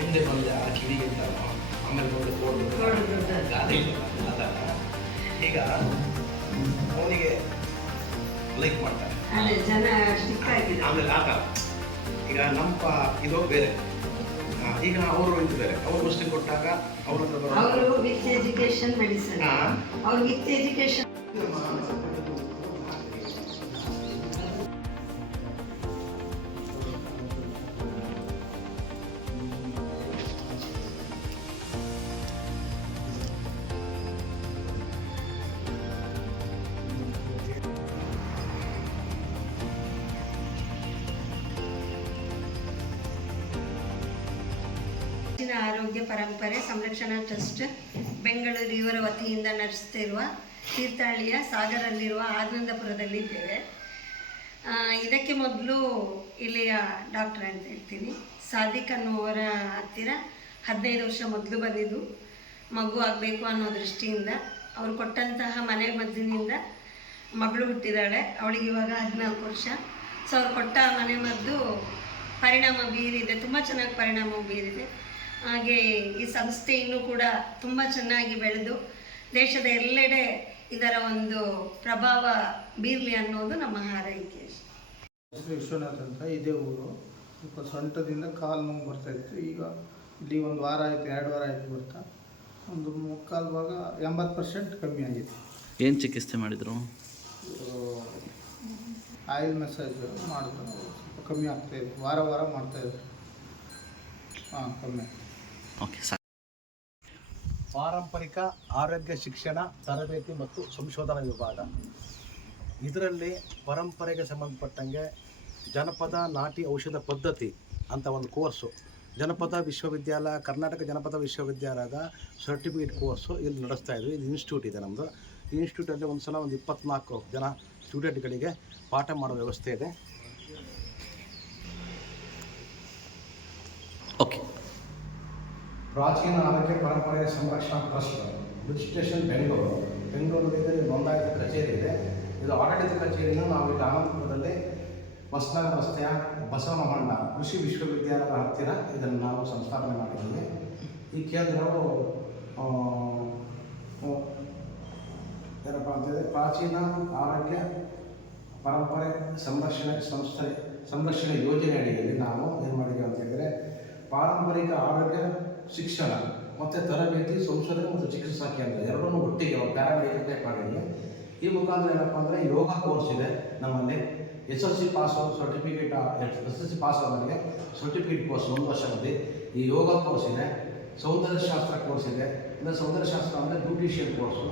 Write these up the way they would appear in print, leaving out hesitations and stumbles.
ಮುಂದೆ ಬಂದ ಆ ಕಿವಿಗೆ ಆಮೇಲೆ ನೋಡಿ ಗಾದೆ ಅದಲ್ಲ. ಈಗ ಅವನಿಗೆ ಲೈಕ್ ಮಾಡ್ತಾರೆ ಆಮೇಲೆ ಆತ ಈಗ ನಮ್ಮ ಇದು ಬೇರೆ. ಈಗ ಅವರು ಇದು ಬೇರೆ. ಅವರು ಮುಸ್ಲಿಂ ಕೊಟ್ಟಾಗ ಅವ್ರ ಹತ್ರ ವಿತ್ ಎಜುಕೇಶನ್ ಮೆಡಿಸಿನ್ ಅವ್ರು ವಿತ್ ಎಜುಕೇಶನ್ ಆರೋಗ್ಯ ಪರಂಪರೆ ಸಂರಕ್ಷಣಾ ಟ್ರಸ್ಟ್ ಬೆಂಗಳೂರು ಇವರ ವತಿಯಿಂದ ನಡೆಸುತ್ತಿರುವ ತೀರ್ಥಹಳ್ಳಿಯ ಸಾಗರಲ್ಲಿರುವ ಆನಂದಪುರದಲ್ಲಿದ್ದೇವೆ. ಇದಕ್ಕೆ ಮೊದಲು ಇಲ್ಲಿಯ ಡಾಕ್ಟರ್ ಅಂತ ಹೇಳ್ತೀನಿ ಸಾದಿಕ್ ಅನ್ನುವರ ಹತ್ತಿರ 15 ವರ್ಷ ಮೊದಲು ಬಂದಿದ್ದು ಮಗು ಆಗಬೇಕು ಅನ್ನೋ ದೃಷ್ಟಿಯಿಂದ ಅವರು ಕೊಟ್ಟಂತಹ ಮನೆ ಮದ್ದಿನಿಂದ ಮಗಳು ಹುಟ್ಟಿದ್ದಾಳೆ. ಅವಳಿಗೆ ಇವಾಗ 14 ವರ್ಷ. ಸೊ ಅವ್ರು ಕೊಟ್ಟ ಮನೆ ಮದ್ದು ಪರಿಣಾಮ ಬೀರಿದೆ, ತುಂಬ ಚೆನ್ನಾಗಿ ಪರಿಣಾಮ ಬೀರಿದೆ. ಹಾಗೆ ಈ ಸಂಸ್ಥೆ ಇನ್ನೂ ಕೂಡ ತುಂಬ ಚೆನ್ನಾಗಿ ಬೆಳೆದು ದೇಶದ ಎಲ್ಲೆಡೆ ಇದರ ಒಂದು ಪ್ರಭಾವ ಬೀರಲಿ ಅನ್ನೋದು ನಮ್ಮ ಹಾರೈಕೆ. ವಿಶ್ವನಾಥ್ ಅಂತ ಇದೇ ಊರು. ಸ್ವಲ್ಪ ಸೊಂಟದಿಂದ ಕಾಲು ನೋವು ಬರ್ತಾಯಿತ್ತು. ಈಗ ಇಲ್ಲಿ 1 ವಾರ ಆಯಿತು, 2 ವಾರ ಆಯಿತು ಬರ್ತಾ. ಒಂದು 3/4 ಭಾಗ 80% ಕಮ್ಮಿ ಆಗಿದೆ. ಏನು ಚಿಕಿತ್ಸೆ ಮಾಡಿದರು? ಆಯಿಲ್ ಮಸಾಜ್ ಮಾಡಿದ್ರು, ಸ್ವಲ್ಪ ಕಮ್ಮಿ ಆಗ್ತಾಯಿದೆ. ವಾರ ವಾರ ಮಾಡ್ತಾಯಿದ್ರು. ಕಮ್ಮಿ. Okay sir. ಪಾರಂಪರಿಕ ಆರೋಗ್ಯ ಶಿಕ್ಷಣ ತರಬೇತಿ ಮತ್ತು ಸಂಶೋಧನಾ ವಿಭಾಗ. ಇದರಲ್ಲಿ ಪರಂಪರೆಗೆ ಸಂಬಂಧಪಟ್ಟಂಗೆ ಜನಪದ ನಾಟಿ ಔಷಧ ಪದ್ಧತಿ ಅಂತ ಒಂದು ಕೋರ್ಸು ಜನಪದ ವಿಶ್ವವಿದ್ಯಾಲಯ, ಕರ್ನಾಟಕ ಜನಪದ ವಿಶ್ವವಿದ್ಯಾಲಯದ ಸರ್ಟಿಫಿಕೇಟ್ ಕೋರ್ಸು ಇಲ್ಲಿ ನಡೆಸ್ತಾ ಇದ್ವಿ. ಇದು ಇನ್ಸ್ಟಿಟ್ಯೂಟ್ ಇದೆ ನಮ್ಮದು. ಈ ಇನ್ಸ್ಟಿಟ್ಯೂಟಲ್ಲಿ ಒಂದು ಸಲ 24 ಜನ ಸ್ಟೂಡೆಂಟ್ಗಳಿಗೆ ಪಾಠ ಮಾಡೋ ವ್ಯವಸ್ಥೆ ಇದೆ. ಓಕೆ. ಪ್ರಾಚೀನ ಆರೋಗ್ಯ ಪರಂಪರೆ ಸಂರಕ್ಷಣಾ ಟ್ರಸ್ಟ್ ರಿಜಿಸ್ಟ್ರೇಷನ್ ಬೆಂಗಳೂರಲ್ಲಿ ನೋಂದಾಯಿತ ಕಚೇರಿ ಇದೆ. ಇದು ಆಡಳಿತ ಕಚೇರಿಯನ್ನು ನಾವು ಇಲ್ಲಿ ಆನಂದಪುರದಲ್ಲಿ ಹೊಸನಗರ ರಸ್ತೆಯ ಬಸವನಮಣ್ಣ ಕೃಷಿ ವಿಶ್ವವಿದ್ಯಾಲಯದ ಹತ್ತಿರ ಇದನ್ನು ನಾವು ಸಂಸ್ಥಾಪನೆ ಮಾಡಿದ್ದೀವಿ. ಈ ಕೇಂದ್ರವು ಏನಪ್ಪ ಅಂತಂದರೆ ಪ್ರಾಚೀನ ಆರೋಗ್ಯ ಪರಂಪರೆ ಸಂರಕ್ಷಣೆ ಯೋಜನೆ ಅಡಿಯಲ್ಲಿ ನಾವು ಏನು ಮಾಡಿದ್ದೀವಿ ಅಂತ ಹೇಳಿದರೆ ಪಾರಂಪರಿಕ ಆರೋಗ್ಯ ಶಿಕ್ಷಣ ಮತ್ತು ತರಬೇತಿ ಸಂಶೋಧನೆ ಮತ್ತು ಚಿಕಿತ್ಸಾ ಕೇಂದ್ರ ಎರಡನ್ನೂ ಒಟ್ಟಿಗೆ ಪ್ಯಾರಾಮೆಡಿಕಲ್ ಟೈಪ್ ಮಾಡಿದ್ವಿ. ಈ ಮುಖಾಂತರ ಏನಪ್ಪ ಅಂದರೆ ಯೋಗ ಕೋರ್ಸ್ ಇದೆ ನಮ್ಮಲ್ಲಿ. SSLC pass certificate SSLC pass ಆದವರಿಗೆ ಸರ್ಟಿಫಿಕೇಟ್ ಕೋರ್ಸ್ 1 ವರ್ಷ ಅವಧಿ. ಈ ಯೋಗ ಕೋರ್ಸ್ ಇದೆ, ಸೌಂದರ್ಯಶಾಸ್ತ್ರ ಕೋರ್ಸ್ ಇದೆ. ಅಂದರೆ ಸೌಂದರ್ಯಶಾಸ್ತ್ರ ಅಂದರೆ ಬ್ಯೂಟಿಷಿಯನ್ ಕೋರ್ಸು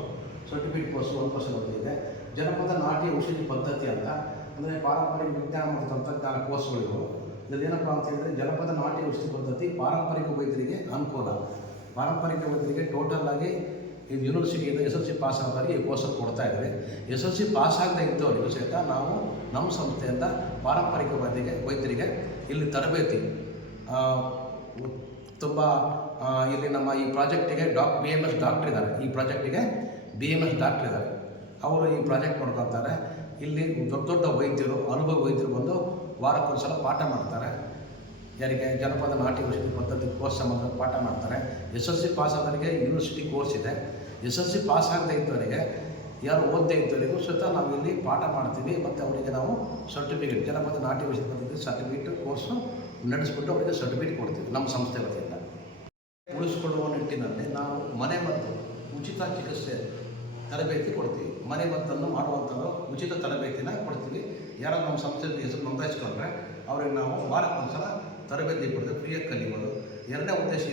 ಸರ್ಟಿಫಿಕೇಟ್ ಕೋರ್ಸು 1 ವರ್ಷ ಅವಧಿ ಇದೆ. ಜನಪದ ನಾಟಿ ಔಷಧಿ ಪದ್ಧತಿ ಅಂತ ಅಂದರೆ ಪಾರಂಪರಿಕ ವಿಜ್ಞಾನ ಮತ್ತು ತಂತ್ರಜ್ಞಾನ ಕೋರ್ಸ್ಗಳಿವು. ಇದರಲ್ಲಿ ಏನಪ್ಪ ಅಂತ ಹೇಳಿದರೆ ಜನಪದ ನಾಟಿ ಔಷಧಿ ಪದ್ಧತಿ ಪಾರಂಪರಿಕ ವೈದ್ಯರಿಗೆ ಅನುಕೂಲ. ಪಾರಂಪರಿಕ ವೈದ್ಯರಿಗೆ ಟೋಟಲ್ ಆಗಿ ಈ ಯೂನಿವರ್ಸಿಟಿಯಿಂದ SSLC ಪಾಸ್ ಆದವರಿಗೆ ಈ ಕೋರ್ಸನ್ನು ಕೊಡ್ತಾ ಇದ್ದಾರೆ. SSLC ಪಾಸ್ ಆಗದೆ ಇದ್ದವರಿಗೂ ಸಹಿತ ನಾವು ನಮ್ಮ ಸಂಸ್ಥೆಯಿಂದ ಪಾರಂಪರಿಕ ವೈದ್ಯರಿಗೆ ಇಲ್ಲಿ ತರಬೇತಿ ತುಂಬ ಇಲ್ಲಿ ನಮ್ಮ ಈ ಪ್ರಾಜೆಕ್ಟಿಗೆ BMS ಡಾಕ್ಟರ್ ಇದ್ದಾರೆ. ಈ ಪ್ರಾಜೆಕ್ಟಿಗೆ BMS ಡಾಕ್ಟರ್ ಇದ್ದಾರೆ. ಅವರು ಈ ಪ್ರಾಜೆಕ್ಟ್ ಮಾಡ್ಕೊತಾರೆ. ಇಲ್ಲಿ ದೊಡ್ಡ ದೊಡ್ಡ ವೈದ್ಯರು, ಅನುಭವ ವೈದ್ಯರು ಬಂದು ವಾರಕ್ಕೊಂದ್ಸಲ ಪಾಠ ಮಾಡ್ತಾರೆ. ಯಾರಿಗೆ ಜನಪದ ನಾಟಿ ಔಷಧಿ ಪದ್ಧತಿ ಕೋರ್ಸ್ ಸಂಬಂಧ ಪಾಠ ಮಾಡ್ತಾರೆ. SSLC ಪಾಸ್ ಆದವರಿಗೆ ಯೂನಿವರ್ಸಿಟಿ ಕೋರ್ಸ್ ಇದೆ. SSLC ಪಾಸ್ ಆಗದೆ ಇದ್ದವರಿಗೆ, ಯಾರು ಓದದೇ ಇದ್ದವರಿಗೂ ಸಹಿತ ನಾವು ಇಲ್ಲಿ ಪಾಠ ಮಾಡ್ತೀವಿ. ಮತ್ತು ಅವರಿಗೆ ನಾವು ಸರ್ಟಿಫಿಕೇಟ್ ಜನಪದ ನಾಟಿ ಔಷಧಿ ಪದ್ಧತಿ ಸರ್ಟಿಫಿಕೇಟ್ ಕೋರ್ಸು ನಡೆಸ್ಬಿಟ್ಟು ಅವರಿಗೆ ಸರ್ಟಿಫಿಕೇಟ್ ಕೊಡ್ತೀವಿ ನಮ್ಮ ಸಂಸ್ಥೆ ವತಿಯಿಂದ. ಉಳಿಸ್ಕೊಳ್ಳುವ ನಿಟ್ಟಿನಲ್ಲಿ ನಾವು ಮನೆ ಮದ್ದು ಉಚಿತ ಚಿಕಿತ್ಸೆ ತರಬೇತಿ ಕೊಡ್ತೀವಿ. ಮನೆ ಮದ್ದನ್ನು ಮಾಡುವಂಥದ್ದು ಉಚಿತ ತರಬೇತಿನ ಕೊಡ್ತೀವಿ. ಯಾರು ನಮ್ಮ ಸಂಸ್ಥೆ ಹೆಸರು ನೋಂದಾಯಿಸ್ಕೊಂಡ್ರೆ ಅವ್ರಿಗೆ ನಾವು ವಾರಕ್ಕೊಂದ್ಸಲ ತರಬೇತಿ ಕೊಡ್ತೀವಿ, ಫ್ರೀಯಾಗಿ ಕಲಿಬೋದು.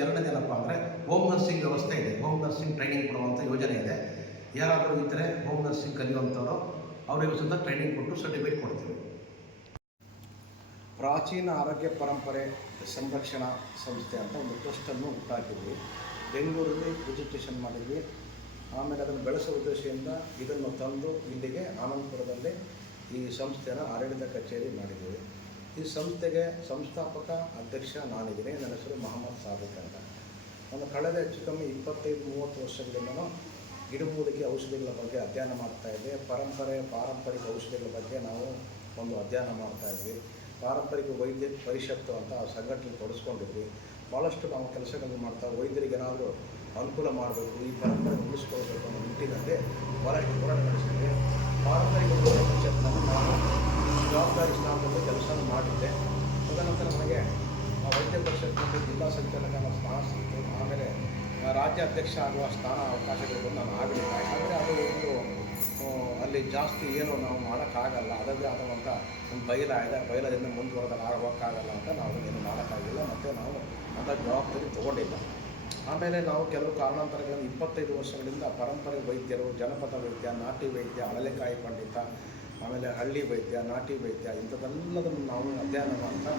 ಎರಡನೇದೇನಪ್ಪ ಅಂದರೆ ಹೋಮ್ ನರ್ಸಿಂಗ್ ವ್ಯವಸ್ಥೆ ಇದೆ. ಹೋಮ್ ನರ್ಸಿಂಗ್ ಟ್ರೈನಿಂಗ್ ಕೊಡುವಂಥ ಯೋಜನೆ ಇದೆ. ಯಾರಾದರೂ ಇದ್ದರೆ ಹೋಮ್ ನರ್ಸಿಂಗ್ ಕಲಿಯುವಂಥವ್ರು ಅವರಿಗೂ ಸಹ ಟ್ರೈನಿಂಗ್ ಕೊಟ್ಟು ಸರ್ಟಿಫಿಕೇಟ್ ಕೊಡ್ತೀವಿ. ಪ್ರಾಚೀನ ಆರೋಗ್ಯ ಪರಂಪರೆ ಸಂರಕ್ಷಣಾ ಸಂಸ್ಥೆ ಅಂತ ಒಂದು ಟ್ರಸ್ಟನ್ನು ಹುಟ್ಟಾಕಿದ್ವಿ. ಬೆಂಗಳೂರಲ್ಲಿ ರಿಜಿಸ್ಟ್ರೇಷನ್ ಮಾಡಿದ್ವಿ. ಆಮೇಲೆ ಅದನ್ನು ಬೆಳೆಸೋ ಉದ್ದೇಶದಿಂದ ಇದನ್ನು ತಂದು ಇಲ್ಲಿಗೆ ಆನಂದಪುರದಲ್ಲಿ ಈ ಸಂಸ್ಥೆಯ ಆಡಳಿತ ಕಚೇರಿ ಮಾಡಿದ್ದೀವಿ. ಈ ಸಂಸ್ಥೆಗೆ ಸಂಸ್ಥಾಪಕ ಅಧ್ಯಕ್ಷ ನಾನಿದ್ದೀನಿ. ನನ್ನ ಹೆಸರು ಮೊಹಮ್ಮದ್ ಸಾದಿಕ್ ಅಂತ. ನಾನು ಕಳೆದ ಹೆಚ್ಚು ಕಮ್ಮಿ 25-30 ವರ್ಷಗಳಿಂದಲೂ ಗಿಡಮೂಲಿಕೆ ಔಷಧಿಗಳ ಬಗ್ಗೆ ಅಧ್ಯಯನ ಮಾಡ್ತಾಯಿದ್ದೆ. ಪಾರಂಪರಿಕ ಔಷಧಿಗಳ ಬಗ್ಗೆ ನಾವು ಒಂದು ಅಧ್ಯಯನ ಮಾಡ್ತಾಯಿದ್ವಿ. ಪಾರಂಪರಿಕ ವೈದ್ಯ ಪರಿಷತ್ತು ಅಂತ ಸಂಘಟನೆ ತೊಡಸ್ಕೊಂಡಿದ್ವಿ. ಭಾಳಷ್ಟು ನಾವು ಕೆಲಸಗಳನ್ನು ಮಾಡ್ತಾ ವೈದ್ಯರಿಗೆ ಏನಾದರೂ ಅನುಕೂಲ ಮಾಡಬೇಕು, ಈ ಪರಂಪರೆ ಉಳಿಸ್ಕೊಳ್ಬೇಕು ಅನ್ನೋ ನಿಟ್ಟಿನಲ್ಲಿ ಭಾಳಷ್ಟು ಹೋರಾಟ ನಡೆಸಿದ್ವಿ. ಪಾರಂಪರಿಕ ವೈದ್ಯ ಪರಿಷತ್ನಲ್ಲಿ ನಾನು ಜವಾಬ್ದಾರಿ ಸ್ಥಾನದಲ್ಲಿ ಕೆಲಸ ಮಾಡಿದ್ದೆ. ತದನಂತರ ನನಗೆ ಆ ವೈದ್ಯ ಪರಿಷತ್ನಲ್ಲಿ ಜಿಲ್ಲಾ ಸಂಚಾಲಕನ ಸ್ಥಾನ ಸಿಕ್ತು. ಆಮೇಲೆ ರಾಜ್ಯ ಅಧ್ಯಕ್ಷ ಆಗುವ ಸ್ಥಾನ ಅವಕಾಶಗಳು ನಾನು ಆಗಲಿಲ್ಲ. ಯಾಕಂದರೆ ಅದು ಒಂದು ಅಲ್ಲಿ ಜಾಸ್ತಿ ಏನು ನಾವು ಮಾಡೋಕ್ಕಾಗಲ್ಲ, ಅದರದ್ದೇ ಆದಂಥ ಒಂದು ಬಯಲದಿಂದ ಮುಂದುವರೆದ ಹೋಗೋಕ್ಕಾಗಲ್ಲ ಅಂತ ನಾವು ಏನು ಮಾಡೋಕ್ಕಾಗಿಲ್ಲ. ಮತ್ತು ನಾವು ಅಂಥ ಜವಾಬ್ದಾರಿ ತೊಗೊಂಡಿಲ್ಲ. ಆಮೇಲೆ ನಾವು ಕೆಲವು ಕಾರಣಾಂತರಗಳನ್ನು 25 ವರ್ಷಗಳಿಂದ ಪರಂಪರೆ ವೈದ್ಯರು, ಜನಪದ ವೈದ್ಯ, ನಾಟಿ ವೈದ್ಯ, ಅಳಲೆಕಾಯಿ ಪಂಡಿತ, ಆಮೇಲೆ ಹಳ್ಳಿ ವೈದ್ಯ, ನಾಟಿ ವೈದ್ಯ ಇಂಥದ್ದೆಲ್ಲದನ್ನು ನಾವು ಅಧ್ಯಯನ ಮಾಡ್ತಾ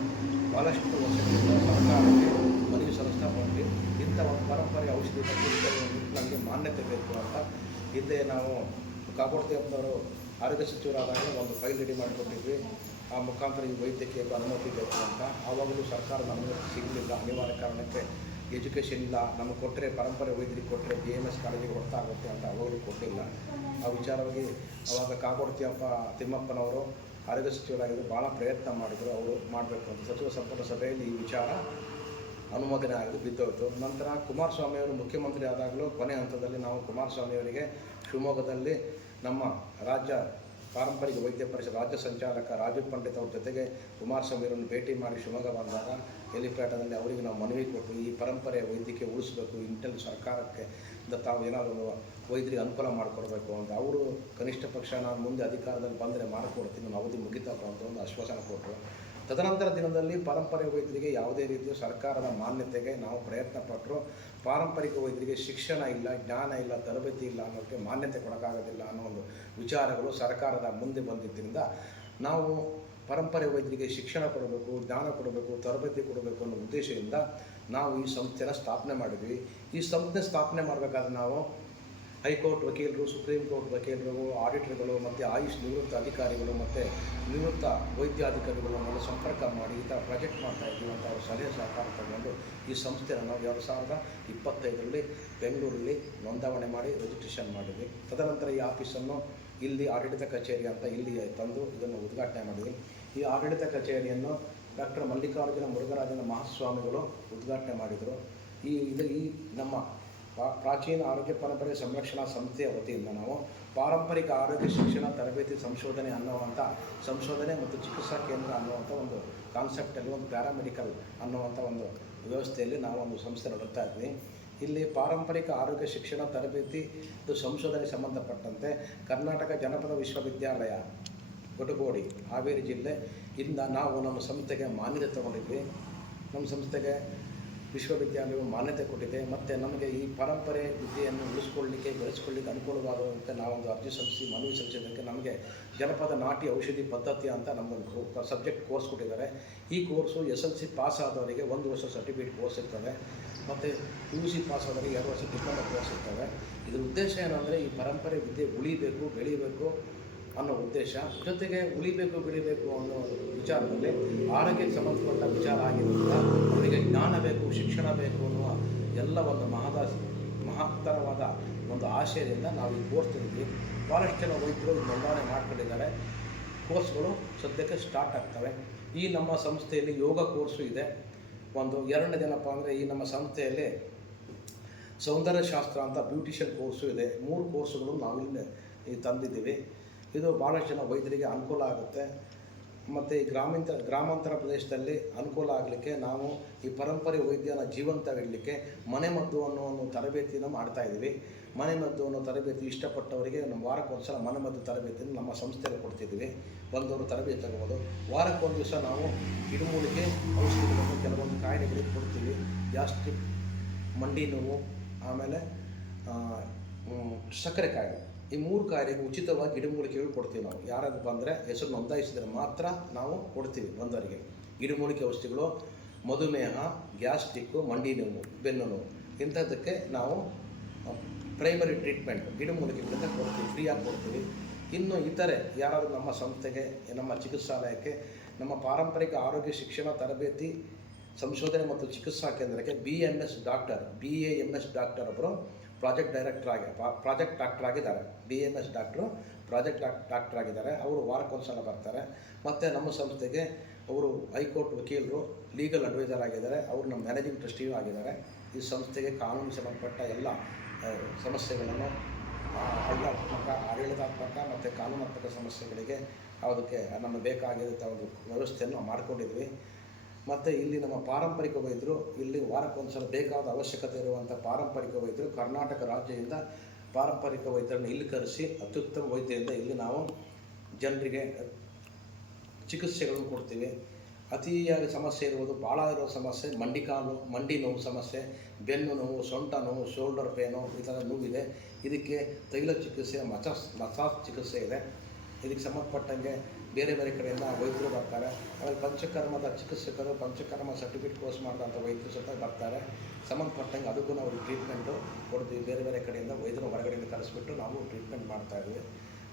ಭಾಳಷ್ಟು ವರ್ಷಗಳಿಂದ ಸರ್ಕಾರಕ್ಕೆ ಮನವಿ ಸಲ್ಲಿಸ್ತಾ ಬಂದ್ವಿ. ಇಂಥ ಒಂದು ಪರಂಪರೆ ಔಷಧಿ ನಿಟ್ಟಿನಲ್ಲಿ ಮಾನ್ಯತೆ ಬೇಕು ಅಂತ ಹಿಂದೆ ನಾವು ಕಾಗೋಡು ಹಬ್ಬದವರು ಆರೋಗ್ಯ ಸಚಿವರಾದಾಗ ಒಂದು ಫೈಲ್ ರೆಡಿ ಮಾಡಿಕೊಟ್ಟಿದ್ವಿ. ಆ ಮುಖಾಂತರ ಈ ವೈದ್ಯಕೀಯ ಅನುಮತಿ ಬೇಕು ಅಂತ. ಆವಾಗಲೂ ಸರ್ಕಾರದ ಅನುಮತಿ ಸಿಗಲಿಲ್ಲ. ಅನಿವಾರ್ಯ ಕಾರಣಕ್ಕೆ ಎಜುಕೇಷನ್ ಇಲ್ಲ, ನಮಗೆ ಕೊಟ್ಟರೆ ಪರಂಪರೆ ವೈದ್ಯರಿಗೆ ಕೊಟ್ಟರೆ BMS ಕಾಲೇಜಿಗೆ ಹೊರತಾಗುತ್ತೆ ಅಂತ ಅವಾಗಲೂ ಕೊಟ್ಟಿಲ್ಲ. ಆ ವಿಚಾರವಾಗಿ ಅವಾಗ ಕಾಗೋಡು ತಿಮ್ಮಪ್ಪನವರು ಆರೋಗ್ಯ ಸಚಿವರಾಗಿದ್ದರು, ಭಾಳ ಪ್ರಯತ್ನ ಮಾಡಿದರು. ಅವರು ಮಾಡಬೇಕು ಅಂತ ಸಚಿವ ಸಂಪುಟ ಸಭೆಯಲ್ಲಿ ಈ ವಿಚಾರ ಅನುಮೋದನೆ ಆಗಿ ಬಿದ್ದೋಯ್ತು. ನಂತರ ಕುಮಾರಸ್ವಾಮಿಯವರು ಮುಖ್ಯಮಂತ್ರಿ ಆದಾಗಲೂ ಕೊನೆ ಹಂತದಲ್ಲಿ ನಾವು ಕುಮಾರಸ್ವಾಮಿಯವರಿಗೆ ಶಿವಮೊಗ್ಗದಲ್ಲಿ ನಮ್ಮ ರಾಜ್ಯ ಪಾರಂಪರಿಕ ವೈದ್ಯ ಪರಿಷತ್ ರಾಜ್ಯ ಸಂಚಾಲಕ ರಾಜೀವ್ ಪಂಡಿತ್ ಅವ್ರ ಜೊತೆಗೆ ಕುಮಾರಸ್ವಾಮಿಯವರನ್ನು ಭೇಟಿ ಮಾಡಿ ಶಿವಮೊಗ್ಗ ಬಂದಾಗ ಹೆಲಿಪ್ಯಾಡಲ್ಲಿ ಅವರಿಗೆ ನಾವು ಮನವಿ ಕೊಟ್ಟು ಈ ಪರಂಪರೆ ವೈದ್ಯಕೀಯ ಉಳಿಸಬೇಕು, ಇಂಟಲ್ಲಿ ಸರ್ಕಾರಕ್ಕೆ ತಾವು ಏನಾದರೂ ವೈದ್ಯರಿಗೆ ಅನುಕೂಲ ಮಾಡಿಕೊಡ್ಬೇಕು ಅಂತ. ಅವರು ಕನಿಷ್ಠ ಪಕ್ಷ ನಾನು ಮುಂದೆ ಅಧಿಕಾರದಲ್ಲಿ ಬಂದರೆ ಮಾಡಿಕೊಡ್ತೀನಿ, ನನ್ನ ಅವಧಿ ಮುಗಿತಪ್ಪ ಅಂತ ಒಂದು ಆಶ್ವಾಸನೆ ಕೊಟ್ಟರು. ತದನಂತರ ದಿನದಲ್ಲಿ ಪಾರಂಪರೆ ವೈದ್ಯರಿಗೆ ಯಾವುದೇ ರೀತಿಯ ಸರ್ಕಾರದ ಮಾನ್ಯತೆಗೆ ನಾವು ಪ್ರಯತ್ನ ಪಟ್ಟರು. ಪಾರಂಪರಿಕ ವೈದ್ಯರಿಗೆ ಶಿಕ್ಷಣ ಇಲ್ಲ, ಜ್ಞಾನ ಇಲ್ಲ, ತರಬೇತಿ ಇಲ್ಲ ಅನ್ನೋಕ್ಕೆ ಮಾನ್ಯತೆ ಕೊಡೋಕ್ಕಾಗೋದಿಲ್ಲ ಅನ್ನೋ ಒಂದು ವಿಚಾರಗಳು ಸರ್ಕಾರದ ಮುಂದೆ ಬಂದಿದ್ದರಿಂದ ನಾವು ಪರಂಪರೆ ವೈದ್ಯರಿಗೆ ಶಿಕ್ಷಣ ಕೊಡಬೇಕು, ಜ್ಞಾನ ಕೊಡಬೇಕು, ತರಬೇತಿ ಕೊಡಬೇಕು ಅನ್ನೋ ಉದ್ದೇಶದಿಂದ ನಾವು ಈ ಸಂಸ್ಥೆನ ಸ್ಥಾಪನೆ ಮಾಡಿದ್ವಿ. ಈ ಸಂಸ್ಥೆ ಸ್ಥಾಪನೆ ಮಾಡಬೇಕಾದ್ರೆ ನಾವು ಹೈಕೋರ್ಟ್ ವಕೀಲರು, ಸುಪ್ರೀಂ ಕೋರ್ಟ್ ವಕೀಲರು, ಆಡಿಟರ್ಗಳು ಮತ್ತು ಆಯುಷ್ ನಿವೃತ್ತ ಅಧಿಕಾರಿಗಳು ಮತ್ತು ನಿವೃತ್ತ ವೈದ್ಯಾಧಿಕಾರಿಗಳನ್ನೆಲ್ಲ ಸಂಪರ್ಕ ಮಾಡಿ ಈ ಥರ ಪ್ರಾಜೆಕ್ಟ್ ಮಾಡ್ತಾಯಿದ್ದೀವಿ ಅಂತ ಅವರು ಸಲಹೆ ಸಹಕಾರ ತಗೊಂಡು ಈ ಸಂಸ್ಥೆನ ನಾವು 2025ರಲ್ಲಿ ಬೆಂಗಳೂರಲ್ಲಿ ನೋಂದಾವಣೆ ಮಾಡಿ ರಿಜಿಸ್ಟ್ರೇಷನ್ ಮಾಡಿದ್ವಿ. ತದನಂತರ ಈ ಆಫೀಸನ್ನು ಇಲ್ಲಿ ಆಡಳಿತ ಕಚೇರಿ ಅಂತ ಇಲ್ಲಿ ತಂದು ಇದನ್ನು ಉದ್ಘಾಟನೆ ಮಾಡಿದ್ವಿ. ಈ ಆಡಳಿತ ಕಚೇರಿಯನ್ನು ಡಾಕ್ಟರ್ ಮಲ್ಲಿಕಾರ್ಜುನ ಮುರುಘರಾಜನ ಮಹಾಸ್ವಾಮಿಗಳು ಉದ್ಘಾಟನೆ ಮಾಡಿದರು. ಈ ನಮ್ಮ ಪ್ರಾಚೀನ ಆರೋಗ್ಯ ಪರಂಪರೆ ಸಂರಕ್ಷಣಾ ಸಂಸ್ಥೆಯ ವತಿಯಿಂದ ನಾವು ಪಾರಂಪರಿಕ ಆರೋಗ್ಯ ಶಿಕ್ಷಣ ತರಬೇತಿ ಸಂಶೋಧನೆ ಅನ್ನುವಂಥ ಸಂಶೋಧನೆ ಮತ್ತು ಚಿಕಿತ್ಸಾ ಕೇಂದ್ರ ಅನ್ನುವಂಥ ಒಂದು ಕಾನ್ಸೆಪ್ಟಲ್ಲಿ ಒಂದು ಪ್ಯಾರಾಮೆಡಿಕಲ್ ಅನ್ನುವಂಥ ಒಂದು ವ್ಯವಸ್ಥೆಯಲ್ಲಿ ನಾವು ಒಂದು ಸಂಸ್ಥೆ ನಡೆಸ್ತಾ ಇದ್ವಿ. ಇಲ್ಲಿ ಪಾರಂಪರಿಕ ಆರೋಗ್ಯ ಶಿಕ್ಷಣ ತರಬೇತಿ ಮತ್ತು ಸಂಶೋಧನೆ ಸಂಬಂಧಪಟ್ಟಂತೆ ಕರ್ನಾಟಕ ಜನಪದ ವಿಶ್ವವಿದ್ಯಾಲಯ ಕೊಟಗೋಡಿ ಹಾವೇರಿ ಜಿಲ್ಲೆ ಇಂದ ನಾವು ನಮ್ಮ ಸಂಸ್ಥೆಗೆ ಮಾನ್ಯತೆ ತಗೊಂಡಿದ್ವಿ. ನಮ್ಮ ಸಂಸ್ಥೆಗೆ ವಿಶ್ವವಿದ್ಯಾಲಯವು ಮಾನ್ಯತೆ ಕೊಟ್ಟಿದೆ. ಮತ್ತು ನಮಗೆ ಈ ಪರಂಪರೆ ವಿದ್ಯೆಯನ್ನು ಉಳಿಸ್ಕೊಳ್ಳಿಕ್ಕೆ ಬೆಳೆಸ್ಕೊಳ್ಳಿಕ್ಕೆ ಅನುಕೂಲವಾಗುವಂತೆ ನಾವೊಂದು ಅರ್ಜಿ ಸಲ್ಲಿಸಿ ಮನವಿ ಸಲ್ಲಿಸಿದ್ದಕ್ಕೆ ನಮಗೆ ಜನಪದ ನಾಟಿ ಔಷಧಿ ಪದ್ಧತಿ ಅಂತ ನಮ್ಮೊಂದು ಸಬ್ಜೆಕ್ಟ್ ಕೋರ್ಸ್ ಕೊಟ್ಟಿದ್ದಾರೆ. ಈ ಕೋರ್ಸು SLC ಪಾಸ್ ಆದವರಿಗೆ 1 ವರ್ಷ ಸರ್ಟಿಫಿಕೇಟ್ ಕೋರ್ಸ್ ಇರ್ತವೆ ಮತ್ತು UC ಪಾಸ್ ಆದವರಿಗೆ 2 ವರ್ಷ ಡಿಪ್ಲೊಮಾ ಕೋರ್ಸ್ ಇರ್ತವೆ. ಇದರ ಉದ್ದೇಶ ಏನಂದರೆ ಈ ಪರಂಪರೆ ವಿದ್ಯೆ ಉಳಿಬೇಕು, ಬೆಳೀಬೇಕು ಅನ್ನೋ ಉದ್ದೇಶ. ಜೊತೆಗೆ ಉಳಿಬೇಕು, ಬೆಳಿಬೇಕು ಅನ್ನೋ ವಿಚಾರದಲ್ಲಿ ಆರೋಗ್ಯಕ್ಕೆ ಸಂಬಂಧಪಟ್ಟ ವಿಚಾರ ಆಗಿರೋದ್ರಿಂದ ಅವರಿಗೆ ಜ್ಞಾನ ಬೇಕು, ಶಿಕ್ಷಣ ಬೇಕು ಅನ್ನುವ ಎಲ್ಲ ಒಂದು ಮಹತ್ತರವಾದ ಒಂದು ಆಶಯದಿಂದ ನಾವು ಈ ಕೋರ್ಸ್ ತೆಗೆದ್ವಿ. ಭಾಳಷ್ಟು ಜನ ವೈದ್ಯರು ನೋಂದಣಿ ಮಾಡ್ಕೊಂಡಿದ್ದಾರೆ. ಕೋರ್ಸ್ಗಳು ಸದ್ಯಕ್ಕೆ ಸ್ಟಾರ್ಟ್ ಆಗ್ತವೆ. ಈ ನಮ್ಮ ಸಂಸ್ಥೆಯಲ್ಲಿ ಯೋಗ ಕೋರ್ಸು ಇದೆ. ಒಂದು 2ನೇದೇನಪ್ಪ ಅಂದರೆ ಈ ನಮ್ಮ ಸಂಸ್ಥೆಯಲ್ಲಿ ಸೌಂದರ್ಯ ಶಾಸ್ತ್ರ ಅಂತ ಬ್ಯೂಟಿಷಿಯನ್ ಕೋರ್ಸು ಇದೆ. 3 ಕೋರ್ಸುಗಳು ನಾವಿಲ್ಲಿ ತಂದಿದ್ದೀವಿ. ಇದು ಭಾಳಷ್ಟು ಜನ ವೈದ್ಯರಿಗೆ ಅನುಕೂಲ ಆಗುತ್ತೆ. ಮತ್ತು ಈ ಗ್ರಾಮಾಂತರ ಪ್ರದೇಶದಲ್ಲಿ ಅನುಕೂಲ ಆಗಲಿಕ್ಕೆ ನಾವು ಈ ಪರಂಪರೆ ವೈದ್ಯನ ಜೀವಂತವಿಡಲಿಕ್ಕೆ ಮನೆಮದ್ದು ಅನ್ನೋ ಒಂದು ತರಬೇತಿನ ಮಾಡ್ತಾಯಿದ್ದೀವಿ. ಮನೆಮದ್ದು ಅನ್ನೋ ತರಬೇತಿ ಇಷ್ಟಪಟ್ಟವರಿಗೆ ನಮ್ಮ ವಾರಕ್ಕೊಂದ್ಸಲ ಮನೆಮದ್ದು ತರಬೇತಿಯನ್ನು ನಮ್ಮ ಸಂಸ್ಥೆಯಲ್ಲಿ ಕೊಡ್ತಿದ್ದೀವಿ. ಬಂದವರು ತರಬೇತಿ ತಗೋಬೋದು. ವಾರಕ್ಕೊಂದು ದಿವಸ ನಾವು ಗಿಡಮೂಲಿಕೆ ಔಷಧಿಗಳನ್ನು ಕೆಲವೊಂದು ಕಾಯಿಲೆಗಳಿಗೆ ಕೊಡ್ತೀವಿ. ಗ್ಯಾಸ್ಟ್ರಿಕ್, ಮಂಡಿ ನೋವು, ಆಮೇಲೆ ಸಕ್ಕರೆ ಕಾಯಿಲೆ, ಈ 3 ಕಾಯಿಲೆಗೆ ಉಚಿತವಾಗಿ ಗಿಡಮೂಲಿಕೆಗಳು ಕೊಡ್ತೀವಿ ನಾವು. ಯಾರಾದ್ರು ಬಂದರೆ ಹೆಸರು ನೋಂದಾಯಿಸಿದರೆ ಮಾತ್ರ ನಾವು ಕೊಡ್ತೀವಿ ಬಂದವರಿಗೆ. ಗಿಡಮೂಲಿಕೆ ಔಷಧಿಗಳು ಮಧುಮೇಹ, ಗ್ಯಾಸ್ಟ್ರಿಕ್ಕು, ಮಂಡಿ ನೋವು, ಬೆನ್ನು ನೋವು ಇಂಥದ್ದಕ್ಕೆ ನಾವು ಪ್ರೈಮರಿ ಟ್ರೀಟ್ಮೆಂಟ್ ಗಿಡಮೂಲಿಕೆಗಳಿಂದ ಕೊಡ್ತೀವಿ, ಫ್ರೀಯಾಗಿ ಕೊಡ್ತೀವಿ. ಇನ್ನು ಇತರೆ ಯಾರಾದರೂ ನಮ್ಮ ಸಂಸ್ಥೆಗೆ, ನಮ್ಮ ಚಿಕಿತ್ಸಾಲಯಕ್ಕೆ, ನಮ್ಮ ಪಾರಂಪರಿಕ ಆರೋಗ್ಯ ಶಿಕ್ಷಣ ತರಬೇತಿ ಸಂಶೋಧನೆ ಮತ್ತು ಚಿಕಿತ್ಸಾ ಕೇಂದ್ರಕ್ಕೆ BAMS ಡಾಕ್ಟರ್ ಒಬ್ಬರು ಪ್ರಾಜೆಕ್ಟ್ ಡಾಕ್ಟರ್ ಆಗಿದ್ದಾರೆ. BAMS ಡಾಕ್ಟ್ರು ಪ್ರಾಜೆಕ್ಟ್ ಡಾಕ್ಟರ್ ಆಗಿದ್ದಾರೆ. ಅವರು ವಾರಕ್ಕೊಂದ್ಸಲ ಬರ್ತಾರೆ. ಮತ್ತು ನಮ್ಮ ಸಂಸ್ಥೆಗೆ ಅವರು ಹೈಕೋರ್ಟ್ ವಕೀಲರು, ಲೀಗಲ್ ಅಡ್ವೈಸರ್ ಆಗಿದ್ದಾರೆ. ಅವರು ನಮ್ಮ ಮ್ಯಾನೇಜಿಂಗ್ ಟ್ರಸ್ಟಿಯೂ ಆಗಿದ್ದಾರೆ. ಈ ಸಂಸ್ಥೆಗೆ ಕಾನೂನಿಗೆ ಸಂಬಂಧಪಟ್ಟ ಎಲ್ಲ ಸಮಸ್ಯೆಗಳನ್ನು ಆಡಳಿತಾತ್ಮಕ ಮತ್ತು ಕಾನೂನಾತ್ಮಕ ಸಮಸ್ಯೆಗಳಿಗೆ ಅದಕ್ಕೆ ನಮಗೆ ಬೇಕಾಗಿದ್ದ ಒಂದು ವ್ಯವಸ್ಥೆಯನ್ನು ನಾವು ಮಾಡಿಕೊಂಡಿದ್ವಿ. ಮತ್ತು ಇಲ್ಲಿ ನಮ್ಮ ಪಾರಂಪರಿಕ ವೈದ್ಯರು, ಇಲ್ಲಿ ವಾರಕ್ಕೊಂದು ಸಲ ಬೇಕಾದ ಅವಶ್ಯಕತೆ ಇರುವಂಥ ಪಾರಂಪರಿಕ ವೈದ್ಯರು ಕರ್ನಾಟಕ ರಾಜ್ಯದಿಂದ ಪಾರಂಪರಿಕ ವೈದ್ಯರನ್ನು ಇಲ್ಲಿ ಕರೆಸಿ ಅತ್ಯುತ್ತಮ ವೈದ್ಯರಿಂದ ಇಲ್ಲಿ ನಾವು ಜನರಿಗೆ ಚಿಕಿತ್ಸೆಗಳನ್ನು ಕೊಡ್ತೀವಿ. ಅತಿಯಾಗಿ ಸಮಸ್ಯೆ ಇರುವುದು, ಭಾಳ ಇರೋ ಸಮಸ್ಯೆ ಮಂಡಿ ನೋವು ಸಮಸ್ಯೆ, ಬೆನ್ನು ನೋವು, ಸೊಂಟ ನೋವು, ಶೋಲ್ಡರ್ ಪೇನು, ಈ ಥರ ನೋವಿದೆ. ಇದಕ್ಕೆ ತೈಲ ಚಿಕಿತ್ಸೆ, ಮಸಾಜ್ ಚಿಕಿತ್ಸೆ ಇದೆ. ಇದಕ್ಕೆ ಸಂಬಂಧಪಟ್ಟಂಗೆ ಬೇರೆ ಬೇರೆ ಕಡೆಯಿಂದ ವೈದ್ಯರು ಬರ್ತಾರೆ. ಆಮೇಲೆ ಪಂಚಕರ್ಮದ ಚಿಕಿತ್ಸಕರು, ಪಂಚಕರ್ಮ ಸರ್ಟಿಫಿಕೇಟ್ ಕೋರ್ಸ್ ಮಾಡಿದಂಥ ವೈದ್ಯರು ಸಹ ಬರ್ತಾರೆ. ಸಂಬಂಧಪಟ್ಟಂಗೆ ಅದಕ್ಕೂ ನಾವು ಟ್ರೀಟ್ಮೆಂಟು ಕೊಡ್ತೀವಿ. ಬೇರೆ ಬೇರೆ ಕಡೆಯಿಂದ ವೈದ್ಯರು ಹೊರಗಡೆಯಿಂದ ಕರೆಸಿಬಿಟ್ಟು ನಾವು ಟ್ರೀಟ್ಮೆಂಟ್ ಮಾಡ್ತಾಯಿದ್ವಿ.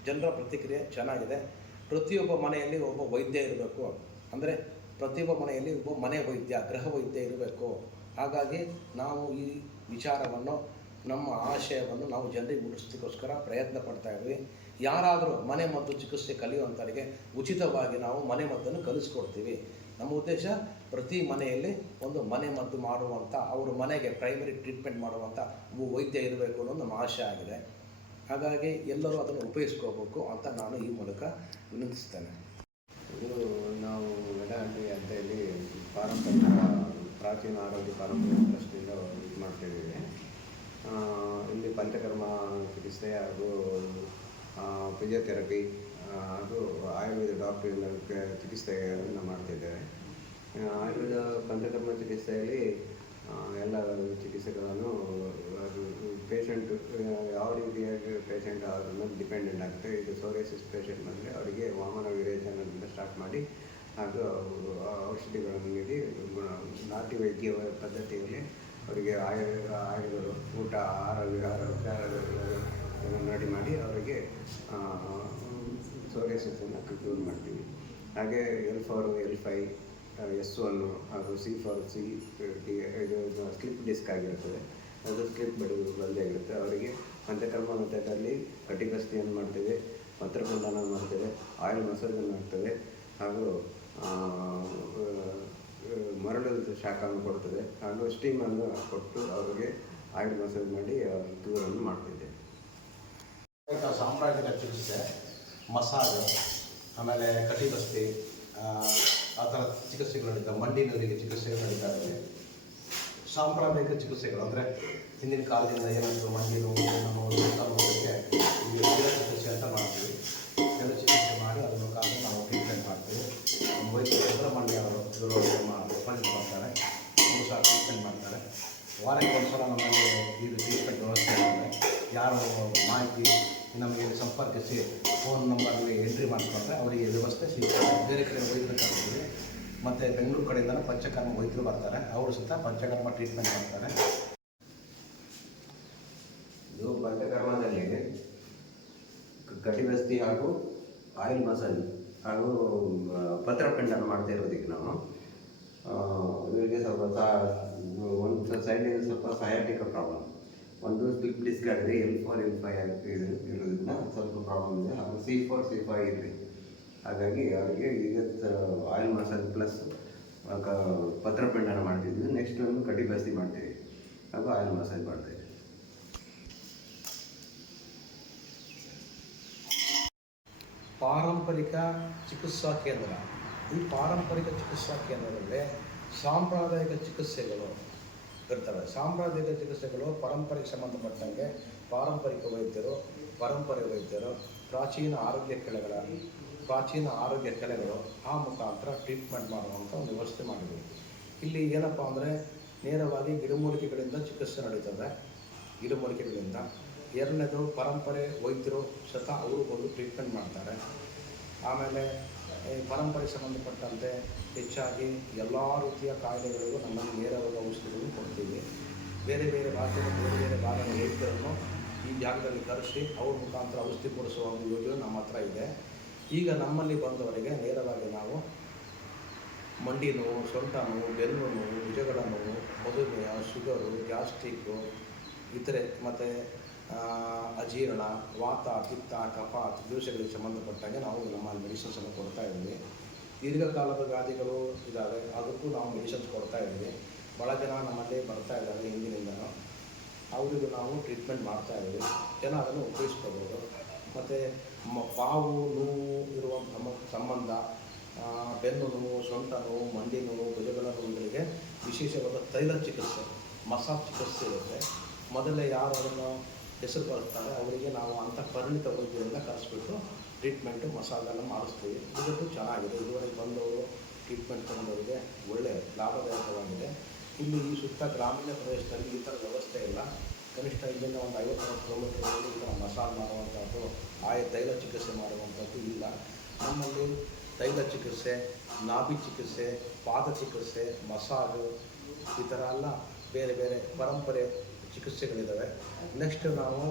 ಜನರ ಪ್ರತಿಕ್ರಿಯೆ ಚೆನ್ನಾಗಿದೆ. ಪ್ರತಿಯೊಬ್ಬ ಮನೆಯಲ್ಲಿ ಒಬ್ಬ ವೈದ್ಯ ಇರಬೇಕು, ಅಂದರೆ ಪ್ರತಿಯೊಬ್ಬ ಮನೆಯಲ್ಲಿ ಒಬ್ಬ ಮನೆ ವೈದ್ಯ, ಗೃಹ ವೈದ್ಯ ಇರಬೇಕು. ಹಾಗಾಗಿ ನಾವು ಈ ವಿಚಾರವನ್ನು, ನಮ್ಮ ಆಶಯವನ್ನು ನಾವು ಜನರಿಗೆ ಮುಟ್ಟಿಸೋದಕ್ಕೋಸ್ಕರ ಪ್ರಯತ್ನ ಪಡ್ತಾಯಿದ್ವಿ. ಯಾರಾದರೂ ಮನೆ ಮದ್ದು ಚಿಕಿತ್ಸೆ ಕಲಿಯುವಂಥವರಿಗೆ ಉಚಿತವಾಗಿ ನಾವು ಮನೆ ಮದ್ದನ್ನು ಕಲಿಸ್ಕೊಡ್ತೀವಿ. ನಮ್ಮ ಉದ್ದೇಶ ಪ್ರತಿ ಮನೆಯಲ್ಲಿ ಒಂದು ಮನೆ ಮದ್ದು ಮಾಡುವಂಥ, ಅವ್ರ ಮನೆಗೆ ಪ್ರೈಮರಿ ಟ್ರೀಟ್ಮೆಂಟ್ ಮಾಡುವಂಥ ವೈದ್ಯ ಇರಬೇಕು ಅನ್ನೋದು ನಮ್ಮ ಆಶಯ ಆಗಿದೆ. ಹಾಗಾಗಿ ಎಲ್ಲರೂ ಅದನ್ನು ಉಪಯೋಗಿಸ್ಕೋಬೇಕು ಅಂತ ನಾನು ಈ ಮೂಲಕ ವಿನಂತಿಸ್ತೇನೆ. ಇದು ನಾವು ವೆಡಹಳ್ಳಿ ಅಡ್ಡೆಯಲ್ಲಿ ಪಾರಂಪರಿಕ ಪ್ರಾಚೀನ ಆರೋಗ್ಯ ಪಾರಂಪರಿಕ ಟ್ರಸ್ಟಿಂದ ಇದು ಮಾಡ್ತಾಯಿದ್ದೀವಿ. ಇಲ್ಲಿ ಪಂಚಕರ್ಮ ಚಿಕಿತ್ಸೆ ಹಾಗೂ ಫಿಸಿಯೋಥೆರಪಿ ಹಾಗೂ ಆಯುರ್ವೇದ ಡಾಕ್ಟರಿಂದ ಚಿಕಿತ್ಸೆಗಳನ್ನು ಮಾಡ್ತಿದ್ದೇವೆ. ಆಯುರ್ವೇದ ಪಂಚಕರ್ಮ ಚಿಕಿತ್ಸೆಯಲ್ಲಿ ಎಲ್ಲ ಚಿಕಿತ್ಸೆಗಳನ್ನು ಅದು ಪೇಷಂಟ್ ಯಾವ ರೀತಿಯಾಗಿ ಪೇಷಂಟ್ ಅದನ್ನು ಡಿಪೆಂಡೆಂಟ್ ಆಗುತ್ತೆ. ಇದು ಸೋರಿಯಾಸಿಸ್ ಪೇಷಂಟ್ ಬಂದರೆ ಅವರಿಗೆ ವಾಮನ ವಿರೇಚನದಿಂದ ಸ್ಟಾರ್ಟ್ ಮಾಡಿ ಹಾಗೂ ಔಷಧಿಗಳನ್ನು ನೀಡಿ ನಾಟಿ ವೈದ್ಯ ಪದ್ಧತಿಯಲ್ಲಿ ಅವರಿಗೆ ಆಯುರ್ವೇದ ಊಟ, ಆಹಾರ ವಿಹಾರ ರೆಡಿ ಮಾಡಿ ಅವರಿಗೆ ಸೋರಿಯಾಸಿಸನ್ನು ಕ್ಯೂರ್ ಮಾಡ್ತೀವಿ. ಹಾಗೆ L4, L5, S1 ಹಾಗೂ C4, ಇದು ಸ್ಲಿಪ್ ಡಿಸ್ಕ್ ಆಗಿರುತ್ತದೆ. ಅದು ಸ್ಲಿಪ್ ಬಂದಾಗಿರುತ್ತೆ. ಅವರಿಗೆ ಪಂಚಕರ್ಮ ಮೆಥಡಲ್ಲಿ ಕಟಿಬಸ್ತಿಯನ್ನು ಮಾಡ್ತೇವೆ, ಪತ್ರಕಂಡನ ಮಾಡ್ತೇವೆ, ಆಯಿಲ್ ಮಸಾಜನ್ನು ಮಾಡ್ತೇವೆ ಹಾಗೂ ಮರಳದ ಶಾಖವನ್ನು ಕೊಡ್ತದೆ ಹಾಗೂ ಸ್ಟೀಮನ್ನು ಕೊಟ್ಟು ಅವರಿಗೆ ಆಯಿಲ್ ಮಸಾಜ್ ಮಾಡಿ ಕ್ಯೂರನ್ನು ಮಾಡ್ತಿದ್ದೇವೆ. ಸಾಂಪ್ರದಾಯಿಕ ಚಿಕಿತ್ಸೆ, ಮಸಾಜ್, ಆಮೇಲೆ ಕಟಿಬಸ್ತಿ, ಆ ಥರ ಚಿಕಿತ್ಸೆಗಳು ನಡೀತಾವೆ. ಮಂಡಿ ನೋವಿಗೆ ಚಿಕಿತ್ಸೆಗಳು ನಡೀತಾ ಇದೆ. ಸಾಂಪ್ರದಾಯಿಕ ಚಿಕಿತ್ಸೆಗಳು ಅಂದರೆ ಹಿಂದಿನ ಕಾಲದಿಂದ ಏನಾದರೂ ಮಂಡಿ ನೋವು, ನೋವುಕ್ಕೆ ಚಿಕಿತ್ಸೆ ಅಂತ ಮಾಡ್ತೀವಿ. ಎಲ್ಲ ಚಿಕಿತ್ಸೆ ಮಾಡಿ ಅದ್ರ ಮುಖಾಂತರ ನಾವು ಟ್ರೀಟ್ಮೆಂಟ್ ಮಾಡ್ತೀವಿ. ವೈದ್ಯರು ಸುಬ್ರಹ್ಮಣ್ಯ ಅವರು ಉಪಸ್ಥಿತ ಮಾಡ್ತಾರೆ, ಅವರು ಸಹ ಟ್ರೀಟ್ಮೆಂಟ್ ಮಾಡ್ತಾರೆ. ವಾರಕ್ಕೆ ಒಂದು ಸಲ ನಮ್ಮಲ್ಲಿ ಇದು ಟ್ರೀಟ್ಮೆಂಟ್ ವ್ಯವಸ್ಥೆ ಇರುತ್ತೆ. ಯಾರು ಮಾಹಿತಿ ನಮಗೆ ಸಂಪರ್ಕಿಸಿ ಫೋನ್ ನಂಬರ್ಗೆ ಎಂಟ್ರಿ ಮಾಡಿಕೊಂಡ್ರೆ ಅವರಿಗೆ ವ್ಯವಸ್ಥೆ ಸಿಗ್ತದೆ. ಬೇರೆ ಕಡೆ ವೈದ್ಯರು ಕರ್ತೀವಿ. ಮತ್ತು ಬೆಂಗಳೂರು ಕಡೆಯಿಂದ ಪಂಚಕರ್ಮ ವೈದ್ಯರು ಬರ್ತಾರೆ, ಅವರು ಸಹ ಪಂಚಕರ್ಮ ಟ್ರೀಟ್ಮೆಂಟ್ ಮಾಡ್ತಾರೆ. ಇದು ಪಂಚಕರ್ಮದಲ್ಲಿ ಕಟಿಬಸ್ತಿ ಹಾಗೂ ಆಯಿಲ್ ಮಸಾಜ್ ಹಾಗೂ ಪತ್ರಪಿಂಡನ ಮಾಡ್ತಾ ಇರೋದಕ್ಕೆ ನಾವು ಇವರಿಗೆ ಸ್ವಲ್ಪ ಒಂದು ಸೈಡಿಂದ ಸ್ವಲ್ಪ ಸಯಾಟಿಕ ಪ್ರಾಬ್ಲಮ್, ಒಂದು ಸ್ಲಿಪ್ ಡಿಸ್ಕ್ ಆಗಿದೆ, L4, L5 ಇರೋದ್ರಿಂದ ಸ್ವಲ್ಪ ಪ್ರಾಬ್ಲಮ್ ಇದೆ. ಹಾಗೂ C4, C5 ಇದೆ. ಹಾಗಾಗಿ ಅವರಿಗೆ ಈಗ ಆಯಿಲ್ ಮಸಾಜ್ ಪ್ಲಸ್ ಪತ್ರಪಿಂಡನ ಮಾಡ್ತಿದ್ವಿ. ನೆಕ್ಸ್ಟ್ ಒಂದು ಕಟಿಬಸ್ತಿ ಮಾಡ್ತೀವಿ ಹಾಗೂ ಆಯಿಲ್ ಮಸಾಜ್ ಮಾಡ್ತೀವಿ. ಪಾರಂಪರಿಕ ಚಿಕಿತ್ಸಾ ಕೇಂದ್ರ. ಈ ಪಾರಂಪರಿಕ ಚಿಕಿತ್ಸಾ ಕೇಂದ್ರದಲ್ಲಿ ಸಾಂಪ್ರದಾಯಿಕ ಚಿಕಿತ್ಸೆಗಳು ಇರ್ತವೆ. ಸಾಂಪ್ರದಾಯಿಕ ಚಿಕಿತ್ಸೆಗಳು ಪರಂಪರೆಗೆ ಸಂಬಂಧಪಟ್ಟಂಗೆ ಪಾರಂಪರಿಕ ವೈದ್ಯರು, ಪರಂಪರೆ ವೈದ್ಯರು, ಪ್ರಾಚೀನ ಆರೋಗ್ಯ ಕಲೆಗಳು ಆ ಮುಖಾಂತರ ಟ್ರೀಟ್ಮೆಂಟ್ ಮಾಡುವಂಥ ಒಂದು ವ್ಯವಸ್ಥೆ ಮಾಡಿದ್ವಿ. ಇಲ್ಲಿ ಏನಪ್ಪ ಅಂದರೆ ನೇರವಾಗಿ ಗಿಡಮೂಲಿಕೆಗಳಿಂದ ಚಿಕಿತ್ಸೆ ನಡೀತದೆ. ಗಿಡಮೂಲಿಕೆಗಳಿಂದ ಎರಡನೇದು ಪರಂಪರೆ ವೈದ್ಯರು ಸಹ ಅವರು ಒಂದು ಟ್ರೀಟ್ಮೆಂಟ್ ಮಾಡ್ತಾರೆ. ಆಮೇಲೆ ಪರಂಪರೆಗೆ ಸಂಬಂಧಪಟ್ಟಂತೆ ಹೆಚ್ಚಾಗಿ ಎಲ್ಲ ರೀತಿಯ ಕಾಯಿಲೆಗಳಿಗೂ ನಮ್ಮಲ್ಲಿ ನೇರವಾಗಿ ಔಷಧಿಗಳನ್ನು ಕೊಡ್ತೀವಿ. ಬೇರೆ ಬೇರೆ ಭಾಗದ ವೈದ್ಯರನ್ನು ಈ ಜಾಗದಲ್ಲಿ ಕರೆಸಿ ಅವ್ರ ಮುಖಾಂತರ ಔಷಧಿ ಕೊಡಿಸುವ ಒಂದು ಯೋಜನೆ ನಮ್ಮ ಹತ್ರ ಇದೆ. ಈಗ ನಮ್ಮಲ್ಲಿ ಬಂದವರಿಗೆ ನೇರವಾಗಿ ನಾವು ಮಂಡಿ ನೋವು, ಸೊಂಟ ನೋವು, ಬೆನ್ನು ನೋವು, ಭುಜಗಳ ನೋವು, ಮಧುಮೇಹ, ಶುಗರು, ಗ್ಯಾಸ್ಟ್ರಿಕ್ಕು, ಇತರೆ ಮತ್ತು ಅಜೀರ್ಣ, ವಾತ, ಪಿತ್ತ, ಕಫ, ದೋಷಗಳಿಗೆ ಸಂಬಂಧಪಟ್ಟಂಗೆ ನಾವು ನಮ್ಮಲ್ಲಿ ಮೆಡಿಸಿನ್ಸನ್ನು ಕೊಡ್ತಾ ಇದ್ದೀವಿ. ದೀರ್ಘಕಾಲದ ವ್ಯಾಧಿಗಳು ಇದ್ದಾವೆ, ಅದಕ್ಕೂ ನಾವು ಮೆಡಿಸಿನ್ಸ್ ಕೊಡ್ತಾ ಇದ್ದೀವಿ. ಭಾಳ ಜನ ನಮ್ಮಲ್ಲಿ ಬರ್ತಾ ಇದ್ದಾರೆ ಹಿಂದಿನಿಂದನೂ, ಅವರಿಗೂ ನಾವು ಟ್ರೀಟ್ಮೆಂಟ್ ಮಾಡ್ತಾ ಇದ್ದೀವಿ. ಜನ ಅದನ್ನು ಉಪಯೋಗಿಸ್ಕೋಬೋದು. ಮತ್ತು ಪಾವು ನೋವು ಇರುವ ಸಂಬಂಧ, ಬೆನ್ನು ನೋವು, ಸೊಂಟ ನೋವು, ಮಂಡಿ ನೋವು, ಭುಜಗಳ ನೋವುಗಳಿಗೆ ವಿಶೇಷವಾದ ತೈಲ ಚಿಕಿತ್ಸೆ, ಮಸಾಜ್ ಚಿಕಿತ್ಸೆ ಇರುತ್ತೆ. ಮೊದಲೇ ಯಾರು ಅದನ್ನು ಹೆಸರು ಬರ್ತಾರೆ ಅವರಿಗೆ ನಾವು ಅಂಥ ಪರಿಣಿತ ವೈದ್ಯರಿಂದ ಕರೆಸ್ಬಿಟ್ಟು ಟ್ರೀಟ್ಮೆಂಟು ಮಸಾಜನ್ನು ಮಾಡಿಸ್ತೀವಿ. ಇದಕ್ಕೂ ಚೆನ್ನಾಗಿದೆ. ಇದುವರೆಗೆ ಬಂದವರು ಟ್ರೀಟ್ಮೆಂಟ್ ತಗೊಂಡವರಿಗೆ ಒಳ್ಳೆಯ ಲಾಭದಾಯಕವಾಗಿದೆ. ಇಲ್ಲಿ ಈ ಸುತ್ತ ಗ್ರಾಮೀಣ ಪ್ರದೇಶದಲ್ಲಿ ಈ ಥರ ವ್ಯವಸ್ಥೆ ಇಲ್ಲ. ಕನಿಷ್ಠ ಇಲ್ಲಿಂದ ಒಂದು 50 ಕಿಲೋಮೀಟರ್ಗಳಲ್ಲಿ ಈಗ ಮಸಾಜ್ ಮಾಡುವಂಥದ್ದು, ತೈಲ ಚಿಕಿತ್ಸೆ ಮಾಡುವಂಥದ್ದು ಇಲ್ಲ. ನಮ್ಮಲ್ಲಿ ತೈಲ ಚಿಕಿತ್ಸೆ, ನಾಭಿ ಚಿಕಿತ್ಸೆ, ಪಾದ ಚಿಕಿತ್ಸೆ, ಮಸಾಜು, ಈ ಥರ ಎಲ್ಲ ಬೇರೆ ಬೇರೆ ಪರಂಪರೆ ಚಿಕಿತ್ಸೆಗಳಿದ್ದಾವೆ. ನೆಕ್ಸ್ಟ್ ನಾವು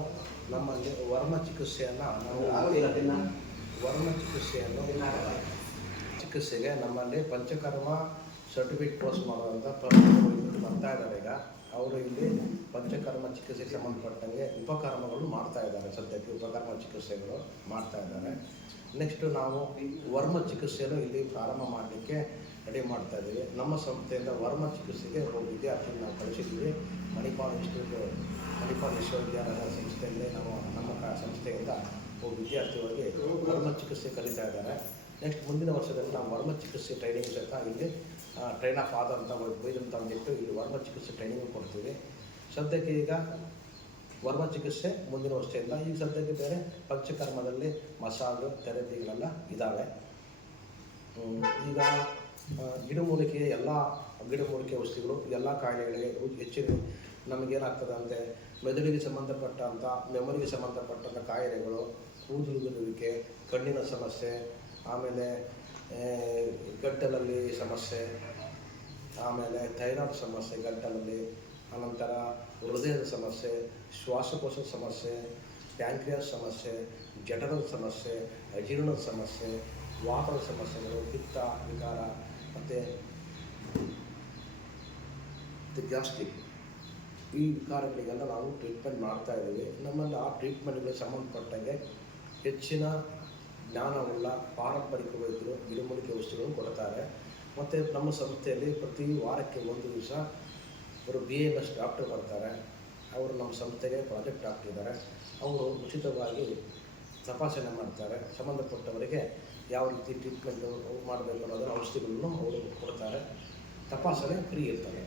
ನಮ್ಮಲ್ಲಿ ವರ್ಮ ಚಿಕಿತ್ಸೆಯನ್ನು ಚಿಕಿತ್ಸೆಗೆ ನಮ್ಮಲ್ಲಿ ಪಂಚಕರ್ಮ ಸರ್ಟಿಫಿಕೇಟ್ ಕೋರ್ಸ್ ಮಾಡುವಂಥ ಬರ್ತಾ ಇದ್ದಾರೆ. ಈಗ ಅವರು ಇಲ್ಲಿ ಪಂಚಕರ್ಮ ಚಿಕಿತ್ಸೆಗೆ ಸಂಬಂಧಪಟ್ಟಂಗೆ ಉಪಕರ್ಮಗಳು ಮಾಡ್ತಾ ಇದ್ದಾರೆ. ಸದ್ಯಕ್ಕೆ ಉಪಕರ್ಮ ಚಿಕಿತ್ಸೆಗಳು ಮಾಡ್ತಾ ಇದ್ದಾರೆ. ನೆಕ್ಸ್ಟು ನಾವು ವರ್ಮ ಚಿಕಿತ್ಸೆಯನ್ನು ಇಲ್ಲಿ ಪ್ರಾರಂಭ ಮಾಡಲಿಕ್ಕೆ ರೆಡಿ ಮಾಡ್ತಾ ಇದ್ದೀವಿ. ನಮ್ಮ ಸಂಸ್ಥೆಯಿಂದ ವರ್ಮ ಚಿಕಿತ್ಸೆಗೆ ಒಬ್ಬ ವಿದ್ಯಾರ್ಥಿನ ನಾವು ಕಳಿಸಿದ್ದೀವಿ. ಮಣಿಪಾಲ್ ವಿಶ್ವವಿದ್ಯಾಲಯದ ಸಂಸ್ಥೆಯಲ್ಲೇ ನಾವು ನಮ್ಮ ಸಂಸ್ಥೆಯಿಂದ ಒಬ್ಬ ವಿದ್ಯಾರ್ಥಿಗಳಿಗೆ ವರ್ಮ ಚಿಕಿತ್ಸೆ ಕಲಿತಾ ಇದ್ದಾರೆ. ನೆಕ್ಸ್ಟ್ ಮುಂದಿನ ವರ್ಷದಲ್ಲಿ ನಾವು ವರ್ಮ ಚಿಕಿತ್ಸೆ ಟ್ರೈನಿಂಗ್ ಸಹಿತ ಇಲ್ಲಿ ಟ್ರೈನ್ ಆಫ್ ಆದಂಥ ವೈದ್ಯರು ತಂದಿಟ್ಟು ಇಲ್ಲಿ ವರ್ಮ ಚಿಕಿತ್ಸೆ ಟ್ರೈನಿಂಗ್ ಕೊಡ್ತೀವಿ. ಸದ್ಯಕ್ಕೆ ಈಗ ವರ್ಮ ಚಿಕಿತ್ಸೆ ಮುಂದಿನ ವರ್ಷದಿಂದ, ಈಗ ಸದ್ಯಕ್ಕೆ ಬೇರೆ ಪಂಚಕರ್ಮದಲ್ಲಿ ಮಸಾಜು ಥೆರಪಿಗಳೆಲ್ಲ ಇದ್ದಾವೆ. ಈಗ ಗಿಡಮೂಲಿಕೆ ಔಷಧಿಗಳು ಎಲ್ಲ ಕಾಯಿಲೆಗಳಿಗೆ ಹೆಚ್ಚಿನ ನಮಗೇನಾಗ್ತದೆ ಅಂದರೆ ಮೆದುಳಿಗೆ ಸಂಬಂಧಪಟ್ಟಂಥ, ಮೆಮೊರಿಗೆ ಸಂಬಂಧಪಟ್ಟಂಥ ಕಾಯಿಲೆಗಳು, ಕೂದಲುದುರುವಿಕೆ, ಕಣ್ಣಿನ ಸಮಸ್ಯೆ, ಆಮೇಲೆ ಗಂಟಲಲ್ಲಿ ಸಮಸ್ಯೆ, ಆಮೇಲೆ ಥೈರಾಯ್ಡ್ ಸಮಸ್ಯೆ ಗಂಟಲಲ್ಲಿ, ಅನಂತರ ಹೃದಯದ ಸಮಸ್ಯೆ, ಶ್ವಾಸಕೋಶದ ಸಮಸ್ಯೆ, ಪ್ಯಾಂಕ್ರಿಯಾಸ್ ಸಮಸ್ಯೆ, ಜಠರದ ಸಮಸ್ಯೆ, ಅಜೀರ್ಣದ ಸಮಸ್ಯೆ, ವಾತದ ಸಮಸ್ಯೆಗಳು, ಪಿತ್ತ ವಿಕಾರ ಮತ್ತು ಗ್ಯಾಸ್ಟ್ರಿಕ್, ಈ ವಿಕಾರಗಳಿಗೆಲ್ಲ ನಾವು ಟ್ರೀಟ್ಮೆಂಟ್ ಮಾಡ್ತಾ ಇದ್ದೀವಿ. ನಮ್ಮಲ್ಲಿ ಆ ಟ್ರೀಟ್ಮೆಂಟ್ಗಳಿಗೆ ಸಂಬಂಧಪಟ್ಟಂಗೆ ಹೆಚ್ಚಿನ ಜ್ಞಾನವುಳ್ಳ ಪಾರಂಪರಿಕ ವೈದ್ಯರು ಗಿಡಮೂಲಿಕೆ ಔಷಧಿಗಳು ಕೊಡ್ತಾರೆ. ಮತ್ತು ನಮ್ಮ ಸಂಸ್ಥೆಯಲ್ಲಿ ಪ್ರತಿ ವಾರಕ್ಕೆ ಒಂದು ದಿವಸ ಅವರು BAMS ಡಾಕ್ಟರ್ ಬರ್ತಾರೆ. ಅವರು ನಮ್ಮ ಸಂಸ್ಥೆಗೆ ಪ್ರಾಜೆಕ್ಟ್ ಡಾಕ್ಟರ್ ಇದ್ದಾರೆ. ಅವರು ಉಚಿತವಾಗಿ ತಪಾಸಣೆ ಮಾಡ್ತಾರೆ. ಸಂಬಂಧಪಟ್ಟವರಿಗೆ ಯಾವ ರೀತಿ ಟ್ರೀಟ್ಮೆಂಟು ಮಾಡಬೇಕು ಅನ್ನೋದನ್ನು ಔಷಧಿಗಳನ್ನು ಅವರು ಕೊಡ್ತಾರೆ. ತಪಾಸಣೆ ಫ್ರೀ ಇರ್ತಾರೆ.